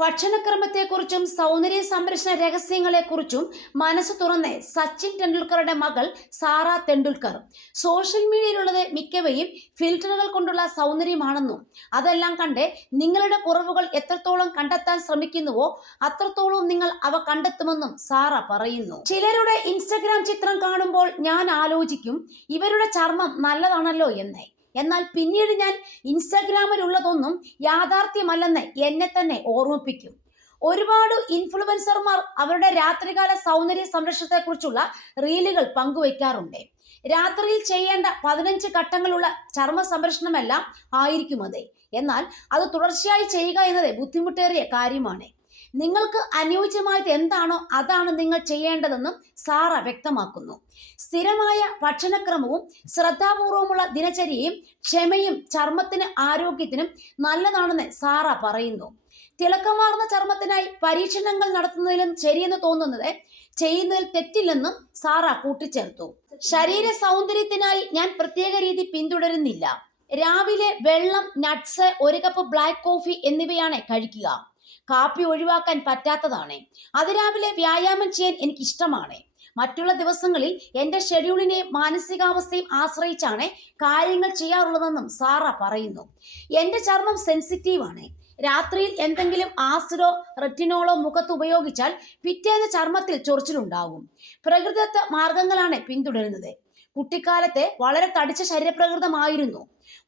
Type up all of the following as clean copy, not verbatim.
ഭക്ഷണക്രമത്തെക്കുറിച്ചും സൗന്ദര്യ സംരക്ഷണ രഹസ്യങ്ങളെക്കുറിച്ചും മനസ്സ് തുറന്ന് സച്ചിൻ ടെണ്ടുൽക്കറുടെ മകൾ സാറ തെണ്ടുൽക്കർ. സോഷ്യൽ മീഡിയയിലുള്ളത് മിക്കവയും ഫിൽറ്ററുകൾ കൊണ്ടുള്ള സൗന്ദര്യമാണെന്നും അതെല്ലാം കണ്ട് നിങ്ങളുടെ കുറവുകൾ എത്രത്തോളം കണ്ടെത്താൻ ശ്രമിക്കുന്നുവോ അത്രത്തോളം നിങ്ങൾ അവ കണ്ടെത്തുമെന്നും സാറ പറയുന്നു. ചിലരുടെ ഇൻസ്റ്റഗ്രാം ചിത്രം കാണുമ്പോൾ ഞാൻ ആലോചിക്കും, ഇവരുടെ ചർമ്മം നല്ലതാണല്ലോ എന്ന്. എന്നാൽ പിന്നീട് ഞാൻ ഇൻസ്റ്റഗ്രാമിലുള്ളതൊന്നും യാഥാർത്ഥ്യമല്ലെന്ന് എന്നെ തന്നെ ഓർമ്മിപ്പിക്കും. ഒരുപാട് ഇൻഫ്ലുവൻസർമാർ അവരുടെ രാത്രികാല സൗന്ദര്യ സംരക്ഷണത്തെക്കുറിച്ചുള്ള റീലുകൾ പങ്കുവയ്ക്കാറുണ്ട്. രാത്രിയിൽ ചെയ്യേണ്ട 15 ഘട്ടങ്ങളുള്ള ചർമ്മ സംരക്ഷണമെല്ലാം ആയിരിക്കും അത്. എന്നാൽ അത് തുടർച്ചയായി ചെയ്യുക എന്നത് ബുദ്ധിമുട്ടേറിയ കാര്യമാണ്. നിങ്ങൾക്ക് അനുയോജ്യമായത് എന്താണോ അതാണ് നിങ്ങൾ ചെയ്യേണ്ടതെന്നും സാറ വ്യക്തമാക്കുന്നു. സ്ഥിരമായ ഭക്ഷണക്രമവും ശ്രദ്ധാപൂർവമുള്ള ദിനചര്യയും ക്ഷമയും ചർമ്മത്തിന് ആരോഗ്യത്തിനും നല്ലതാണെന്ന് സാറ പറയുന്നു. തിളക്കമാർന്ന ചർമ്മത്തിനായി പരീക്ഷണങ്ങൾ നടത്തുന്നതിലും ശരിയെന്ന് തോന്നുന്നത് ചെയ്യുന്നതിൽ തെറ്റില്ലെന്നും സാറ കൂട്ടിച്ചേർത്തു. ശരീര സൗന്ദര്യത്തിനായി ഞാൻ പ്രത്യേക രീതി പിന്തുടരുന്നില്ല. രാവിലെ വെള്ളം, നട്ട്സ്, 1 കപ്പ് ബ്ലാക്ക് കോഫി എന്നിവയാണ് കഴിക്കുക. കാപ്പി ഒഴിവാക്കാൻ പറ്റാത്തതാണ്. അതിരാവിലെ വ്യായാമം ചെയ്യാൻ എനിക്ക് ഇഷ്ടമാണ്. മറ്റുള്ള ദിവസങ്ങളിൽ എൻ്റെ ഷെഡ്യൂളിനെയും മാനസികാവസ്ഥയും ആശ്രയിച്ചാണ് കാര്യങ്ങൾ ചെയ്യാറുള്ളതെന്നും സാറ പറയുന്നു. എൻ്റെ ചർമ്മം സെൻസിറ്റീവാണ്. രാത്രിയിൽ എന്തെങ്കിലും ആസിഡോ റെറ്റിനോളോ മുഖത്ത് ഉപയോഗിച്ചാൽ പിറ്റേന്ന് ചർമ്മത്തിൽ ചൊറിച്ചിലുണ്ടാകും. പ്രകൃതിദത്ത മാർഗങ്ങളാണ് പിന്തുടരുന്നത്. കുട്ടിക്കാലത്തെ വളരെ തടിച്ച ശരീരപ്രകൃതമായിരുന്നു.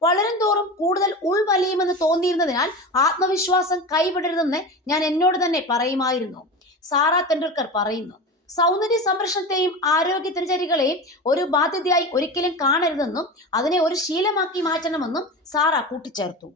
വളരും തോറും കൂടുതൽ ഉൾവലിയുമെന്ന് തോന്നിയിരുന്നതിനാൽ ആത്മവിശ്വാസം കൈവിടരുതെന്ന് ഞാൻ എന്നോട് തന്നെ പറയുമായിരുന്നു. സാറ തെണ്ടുൽക്കർ പറയുന്നു. സൗന്ദര്യ സംരക്ഷണത്തെയും ആരോഗ്യ ദിനചര്യകളെയും ഒരു ബാധ്യതയായി ഒരിക്കലും കാണരുതെന്നും അതിനെ ഒരു ശീലമാക്കി മാറ്റണമെന്നും സാറ കൂട്ടിച്ചേർത്തു.